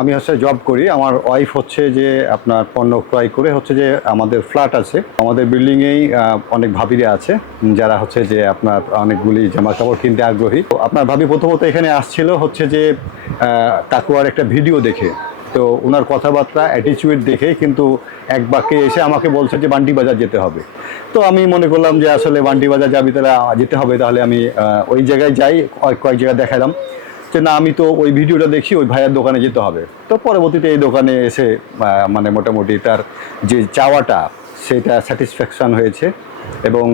আমি হচ্ছে জব করি। আমার ওয়াইফ হচ্ছে যে আপনার পণ্য ক্রয় করে হচ্ছে যে আমাদের ফ্ল্যাট আছে। আমাদের বিল্ডিংয়েই অনেক ভাবিরা আছে, যারা হচ্ছে যে আপনার অনেকগুলি জামা কাপড় কিনতে আগ্রহী। তো আপনার ভাবি প্রথমত এখানে আসছিল হচ্ছে যে কাকুয়ার একটা ভিডিও দেখে। তো ওনার কথাবার্তা অ্যাটিচিউড দেখে কিন্তু এক বাক্যে এসে আমাকে বলছে যে, বান্টি বাজার যেতে হবে। তো আমি মনে করলাম যে, আসলে বান্টি বাজার যাবি তাহলে যেতে হবে। তাহলে আমি ওই জায়গায় যাই, কয়েক জায়গায় দেখালাম। যে না, আমি তো ওই ভিডিওটা দেখি, ওই ভাইয়ের দোকানে যেতে হবে। তো পরবর্তীতে এই দোকানে এসে মানে মোটামুটি তার যে চাওয়াটা সেটা স্যাটিসফ্যাকশান হয়েছে এবং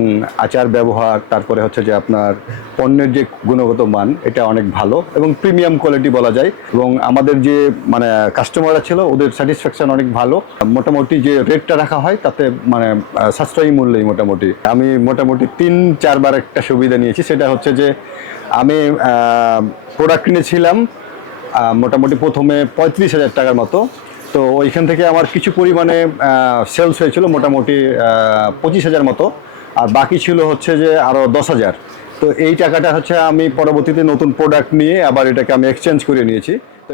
আচার ব্যবহার, তারপরে হচ্ছে যে আপনার পণ্যের যে গুণগত মান, এটা অনেক ভালো এবং প্রিমিয়াম কোয়ালিটি বলা যায় এবং আমাদের যে মানে কাস্টমাররা ছিল, ওদের স্যাটিসফ্যাকশান অনেক ভালো। মোটামুটি যে রেটটা রাখা হয়, তাতে মানে সাশ্রয়ী মূল্যেই মোটামুটি। আমি মোটামুটি তিন, চারবার একটা সুবিধা নিয়েছি, সেটা হচ্ছে যে আমি প্রোডাক্ট কিনেছিলাম মোটামুটি প্রথমে পঁয়ত্রিশ হাজার টাকার মতো। তো ওইখান থেকে আমার কিছু পরিমাণে সেলস হয়েছিল মোটামুটি পঁচিশ হাজার মতো। আর বাকি ছিল হচ্ছে যে আরও দশ হাজার। তো এই টাকাটা হচ্ছে আমি পরবর্তীতে নতুন প্রোডাক্ট নিয়ে আবার এটাকে আমি এক্সচেঞ্জ করে নিয়েছি। তো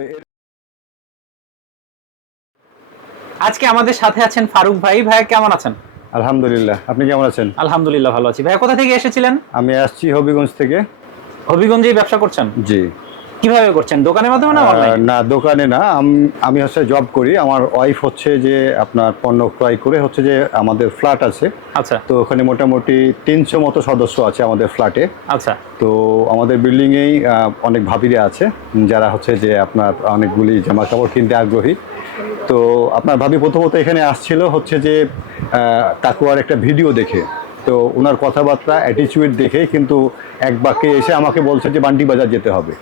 আজকে আমাদের সাথে আছেন ফারুক ভাই। ভাইয়া কেমন আছেন? আলহামদুলিল্লাহ। আপনি কেমন আছেন? আলহামদুলিল্লাহ ভালো আছি। ভাইয়া কোথা থেকে এসেছিলেন? আমি আসছি হবিগঞ্জ থেকে। হবিগঞ্জেই ব্যবসা করছেন? জি। কীভাবে করছেন? দোকানের মাধ্যমে না অনলাইন না দোকানে না। আম- হচ্ছে জব করি। আমার ওয়াইফ হচ্ছে যে আপনার পণ্য ক্রয় করে হচ্ছে যে আমাদের ফ্ল্যাট আছে। আচ্ছা। তো ওখানে মোটামুটি তিনশো মতো সদস্য আছে আমাদের ফ্ল্যাটে আচ্ছা। তো আমাদের বিল্ডিংয়েই অনেক ভাবিরা আছে যারা হচ্ছে যে আপনার অনেকগুলি জামা কাপড় কিনতে আগ্রহী। তো আপনার ভাবি প্রথমত এখানে আসছিল হচ্ছে যে তাকুয়ার একটা ভিডিও দেখে। তো ওনার কথাবার্তা অ্যাটিচিউড দেখে কিন্তু এক বাক্যে এসে আমাকে বলছে যে বান্টি বাজার যেতে হবে।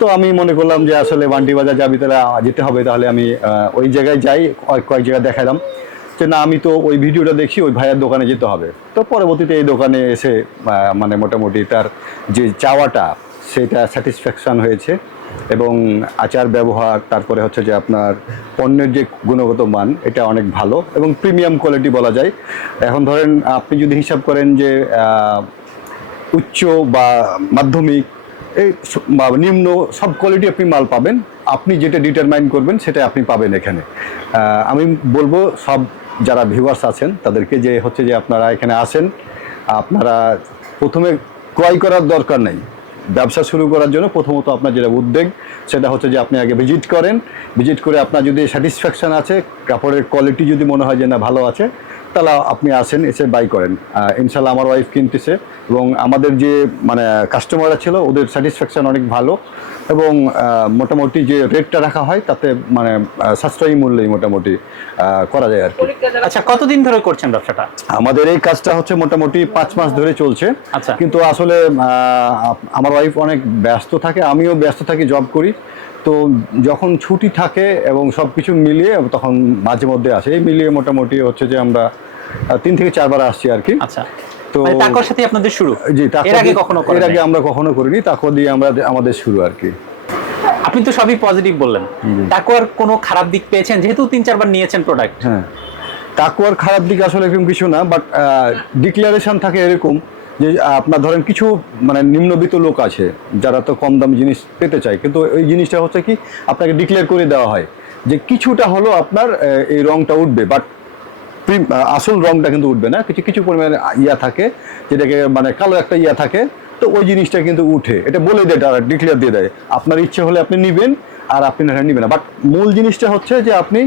তো আমি মনে করলাম যে আসলে বান্টি বাজার যাবি তাহলে যেতে হবে তাহলে আমি ওই জায়গায় যাই কয়েক কয়েক জায়গায় দেখালাম। যে না, আমি তো ওই ভিডিওটা দেখি ওই ভাইয়ের দোকানে যেতে হবে। তো পরবর্তীতে এই দোকানে এসে মানে মোটামুটি তার যে চাওয়াটা, সেটা স্যাটিসফ্যাকশন হয়েছে। এবং আচার ব্যবহার, তারপরে হচ্ছে যে আপনার পণ্যের যে গুণগত মান, এটা অনেক ভালো এবং প্রিমিয়াম কোয়ালিটি বলা যায়। এখন ধরেন আপনি যদি হিসাব করেন যে উচ্চ বা মাধ্যমিক, এই বা নিম্ন সব কোয়ালিটি আপনি মাল পাবেন। আপনি যেটা ডিটারমাইন করবেন, সেটা আপনি পাবেন এখানে। আমি বলব সব যারা ভিউয়ার্স আছেন, তাদেরকে যে হচ্ছে যে আপনারা এখানে আসেন, আপনারা প্রথমে ক্রয় করার দরকার নেই। ব্যবসা শুরু করার জন্য প্রথমত আপনার যেটা উদ্বেগ, সেটা হচ্ছে যে আপনি আগে ভিজিট করেন। ভিজিট করে আপনার যদি স্যাটিসফ্যাকশান আছে, কাপড়ের কোয়ালিটি যদি মনে হয় যে না ভালো আছে তাহলে আপনি আসেন এসে বাই করেন। ইনশাল্লাহ আমার ওয়াইফ কিনতেছে এবং আমাদের যে মানে কাস্টমাররা ছিল ওদের স্যাটিসফ্যাকশন অনেক ভালো এবং মোটামুটি যে রেটটা রাখা হয় তাতে মানে সাশ্রয়ী মূল্যেই মোটামুটি করা যায় আর কি আচ্ছা কতদিন ধরে করছেন ব্যবসাটা? আমাদের এই কাজটা হচ্ছে মোটামুটি পাঁচ মাস ধরে চলছে। আচ্ছা। কিন্তু আসলে আমার ওয়াইফ অনেক ব্যস্ত থাকে আমিও ব্যস্ত থাকি জব করি। তো যখন ছুটি থাকে এবং সব কিছু মিলিয়ে তখন মাঝে মধ্যে আসে। এই মিলিয়ে মোটামুটি হচ্ছে যে আমরা তিন থেকে চারবার আসছি আর কি। আচ্ছা। তো মানে সাথে আপনাদের শুরু? জি এর আগে কখনো এর আগে আমরা কখনো করিনি তাকো দিয়ে আমরা আমাদের শুরু আর কি। আপনি তো সবই পজিটিভ বললেন। টাকার কোনো খারাপ দিক পেয়েছেন? যেহেতু তিন চারবার নিয়েছেন প্রোডাক্ট হ্যাঁ। তাকুয়ার খারাপ দিক আসলে এরকম কিছু না বাট ডিক্লারেশন থাকে এরকম। যে আপনার ধরেন কিছু মানে নিম্নবিত্ত লোক আছে, যারা তো কম দামি জিনিস পেতে চায়। কিন্তু ওই জিনিসটা হচ্ছে কি, আপনাকে ডিক্লেয়ার করে দেওয়া হয় যে, কিছুটা হলো আপনার এই রংটা উঠবে বাট আসল রংটা কিন্তু উঠবে না। কিছু কিছু পরিমাণে ইয়া থাকে, যেটাকে মানে কালো একটা ইয়া থাকে, তো ওই জিনিসটা কিন্তু উঠে। এটা বলে দেয় তারা ডিক্লেয়ার দিয়ে দেয়। আপনার ইচ্ছে হলে আপনি নেবেন, আর আপনি নেবেন না। বাট মূল জিনিসটা হচ্ছে যে, আপনি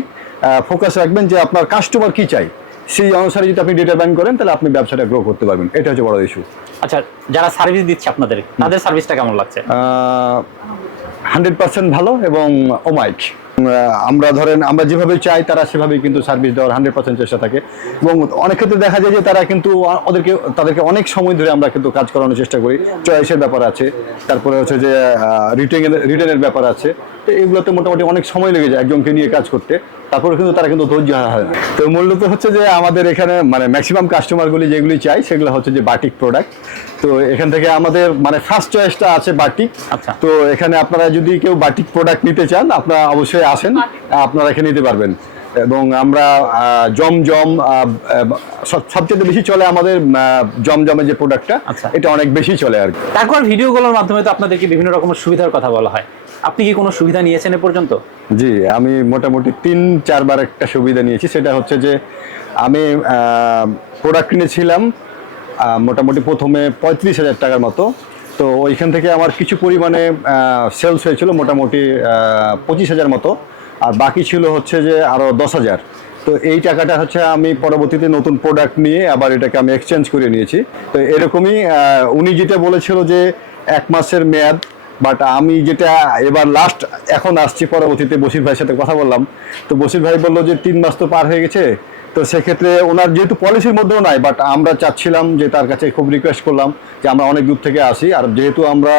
ফোকাস রাখবেন যে, আপনার কাস্টমার কি চাই সেই অনুসারে যদি আপনি ডেটা ডিটারমাইন করেন তাহলে আপনি ব্যবসাটা গ্রো করতে পারবেন। এটা হচ্ছে বড় ইস্যু আচ্ছা যারা সার্ভিস দিচ্ছে আপনাদের তাদের সার্ভিসটা কেমন লাগছে? হান্ড্রেড পার্সেন্ট ভালো এবং ওমাইক আমরা ধরেন আমরা যেভাবে চাই তারা সেভাবেই কিন্তু সার্ভিস দেওয়ার হান্ড্রেড পার্সেন্ট চেষ্টা থাকে। এবং অনেক ক্ষেত্রে দেখা যায় যে তারা কিন্তু ওদেরকে তাদেরকে অনেক সময় ধরে আমরা কিন্তু কাজ করানোর চেষ্টা করি। চয়েসের ব্যাপার আছে। তারপরে হচ্ছে যে রিটেনের রিটার্নের ব্যাপার আছে। তো এগুলোতে মোটামুটি অনেক সময় লেগে যায় একজনকে নিয়ে কাজ করতে। তারপরে কিন্তু তারা কিন্তু ধৈর্য হয় না। তো মূলত হচ্ছে যে আমাদের এখানে মানে ম্যাক্সিমাম কাস্টমারগুলি যেগুলি চাই সেগুলো হচ্ছে যে বাটিক প্রোডাক্ট তো এখান থেকে আমাদের মানে ফার্স্ট চয়েসটা আছে বাটিক। আচ্ছা। তো এখানে আপনারা যদি কেউ বাটিক প্রোডাক্ট নিতে চান আপনারা অবশ্যই আসেন আপনারা এখানে নিতে পারবেন। এবং আমরা জমজম সবচেয়ে বেশি চলে আমাদের জমজমের যে প্রোডাক্টটা আচ্ছা। এটা অনেক বেশি চলে আর কি। তারপর ভিডিওগুলোর মাধ্যমে তো আপনাদেরকে বিভিন্ন রকমের সুবিধার কথা বলা হয়। আপনি কি কোনো সুবিধা নিয়েছেন এ পর্যন্ত? জি, আমি মোটামুটি তিন, চারবার একটা সুবিধা নিয়েছি। সেটা হচ্ছে যে, আমি প্রোডাক্ট কিনেছিলাম মোটামুটি প্রথমে পঁয়ত্রিশ হাজার টাকার মতো। তো ওইখান থেকে আমার কিছু পরিমাণে সেলস হয়েছিল মোটামুটি পঁচিশ হাজার মতো। আর বাকি ছিল হচ্ছে যে আরও দশ হাজার। তো এই টাকাটা হচ্ছে আমি পরবর্তীতে নতুন প্রোডাক্ট নিয়ে আবার এটাকে আমি এক্সচেঞ্জ করে নিয়েছি। তো এরকমই উনি যেটা বলেছিল যে, এক মাসের মেয়াদ বাট আমি যেটা এবার লাস্ট এখন আসছি, পরবর্তীতে বসির ভাইয়ের সাথে কথা বললাম। তো বসির ভাই বলল যে তিন মাস তো পার হয়ে গেছে। তো সেক্ষেত্রে ওনার যেহেতু পলিসির মধ্যেও নাই বাট আমরা চাচ্ছিলাম যে তার কাছে খুব রিকোয়েস্ট করলাম যে আমরা অনেক দূর থেকে আসি। আর যেহেতু আমরা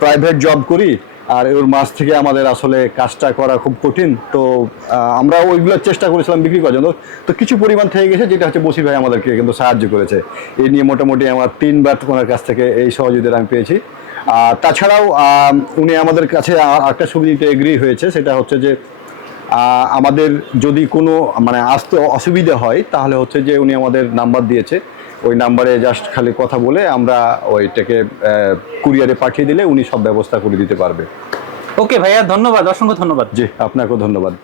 প্রাইভেট জব করি, আর ওর মাস থেকে আমাদের আসলে কাজটা করা খুব কঠিন, তো আমরা ওইগুলোর চেষ্টা করেছিলাম বিক্রি করার জন্য। তো কিছু পরিমাণ থেকে গেছে, যেটা হচ্ছে বসির ভাই আমাদেরকে কিন্তু সাহায্য করেছে। এই নিয়ে মোটামুটি আমার তিনবার ওনার কাছ থেকে এই সহযোগিতা আমি পেয়েছি। তাছাড়াও উনি আমাদের কাছে একটা সুবিধা এগ্রি হয়েছে সেটা হচ্ছে যে আমাদের যদি কোনো মানে আসতে অসুবিধা হয় তাহলে হচ্ছে যে উনি আমাদের নাম্বার দিয়েছে। ওই নাম্বারে জাস্ট খালি কথা বলে আমরা ওইটাকে কুরিয়ারে পাঠিয়ে দিলে উনি সব ব্যবস্থা করে দিতে পারবে। ওকে ভাইয়া ধন্যবাদ অসংখ্য ধন্যবাদ। জি আপনাকেও ধন্যবাদ।